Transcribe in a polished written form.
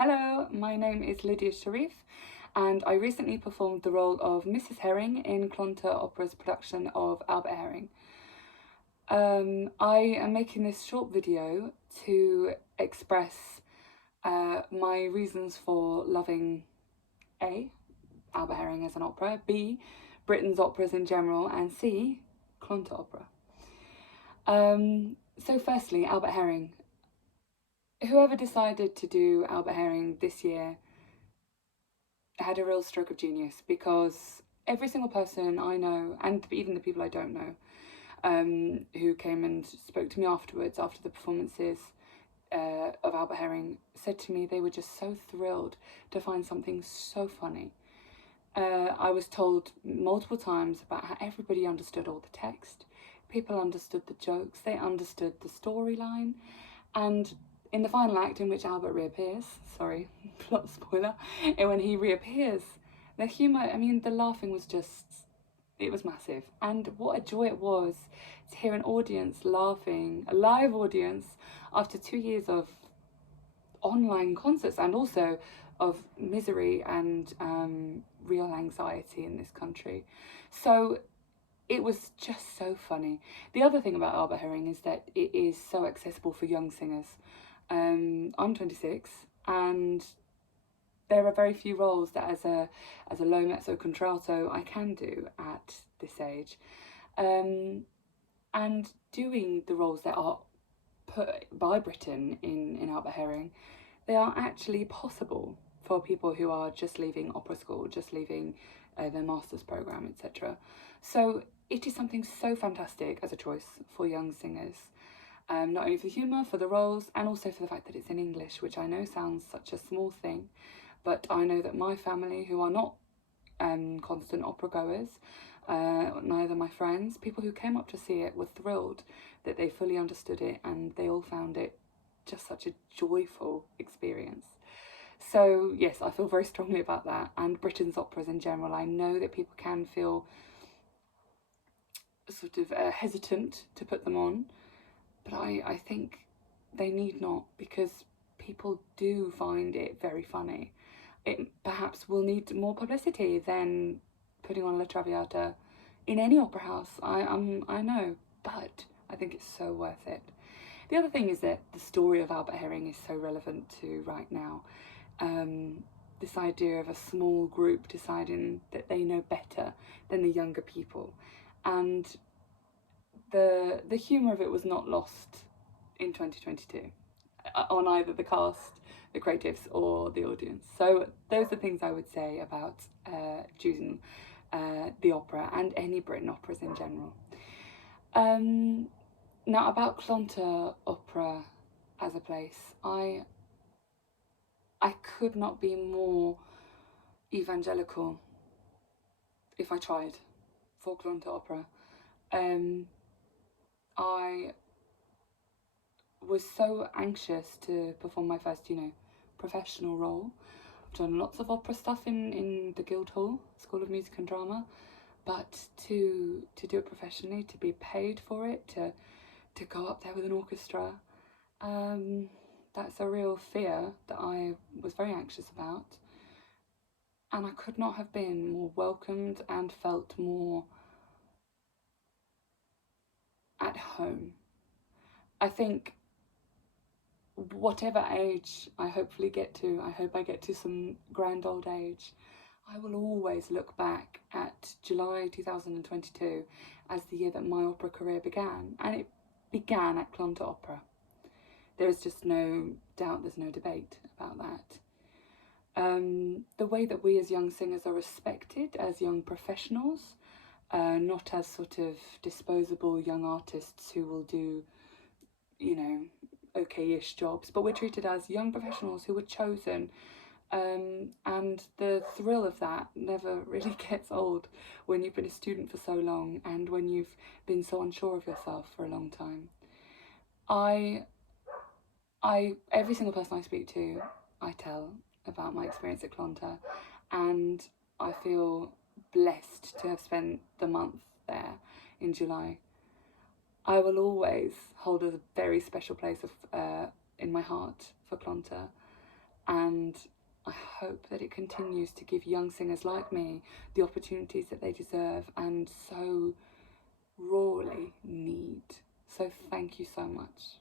Hello, my name is Lydia Shariff, and I recently performed the role of Mrs. Herring in Clonta Opera's production of Albert Herring. I am making this short video to express my reasons for loving A, Albert Herring as an opera, B, Britain's operas in general, and C, Clonta Opera. So firstly, Albert Herring. Whoever decided to do Albert Herring this year had a real stroke of genius, because every single person I know, and even the people I don't know, who came and spoke to me afterwards, after the performances of Albert Herring, said to me they were just so thrilled to find something so funny. I was told multiple times about how everybody understood all the text, people understood the jokes, they understood the storyline, and in the final act, in which Albert reappears, sorry, plot spoiler, and when he reappears, the humour, I mean, the laughing was just, it was massive. And what a joy it was to hear an audience laughing, a live audience, after 2 years of online concerts and also of misery and real anxiety in this country. So it was just so funny. The other thing about Albert Herring is that it is so accessible for young singers. I'm 26, and there are very few roles that as a low mezzo contralto I can do at this age. And doing the roles that are put by Britain in Albert Herring, they are actually possible for people who are just leaving opera school, just leaving their master's programme, etc. So it is something so fantastic as a choice for young singers. Not only for the humour, for the roles, and also for the fact that it's in English, which I know sounds such a small thing, but I know that my family, who are not constant opera goers, neither my friends, people who came up to see it, were thrilled that they fully understood it, and they all found it just such a joyful experience. So yes, I feel very strongly about that, and Britain's operas in general. I know that people can feel sort of hesitant to put them on, but I think they need not, because people do find it very funny. It perhaps will need more publicity than putting on La Traviata in any opera house, I know, but I think it's so worth it. The other thing is that the story of Albert Herring is so relevant to right now. This idea of a small group deciding that they know better than the younger people, and the humour of it was not lost in 2022 on either the cast, the creatives, or the audience. So those are things I would say about choosing the opera and any Britain operas in general. Now about Clonta Opera as a place, I could not be more evangelical if I tried for Clonta Opera. I was so anxious to perform my first, professional role. I've done lots of opera stuff in the Guildhall School of Music and Drama, but to do it professionally, to be paid for it, to go up there with an orchestra, that's a real fear that I was very anxious about. And I could not have been more welcomed and felt more at home. I think whatever age I hopefully get to, I hope I get to some grand old age, I will always look back at July 2022 as the year that my opera career began, and it began at Clonta Opera. There is just no doubt, there's no debate about that. The way that we as young singers are respected as young professionals, not as sort of disposable young artists who will do, okay-ish jobs, but we're treated as young professionals who were chosen, and the thrill of that never really gets old when you've been a student for so long and when you've been so unsure of yourself for a long time. Every single person I speak to, I tell about my experience at Clonta, and I feel blessed to have spent the month there in July. I will always hold a very special place in my heart for Clonta, and I hope that it continues to give young singers like me the opportunities that they deserve and so rawly need. So thank you so much.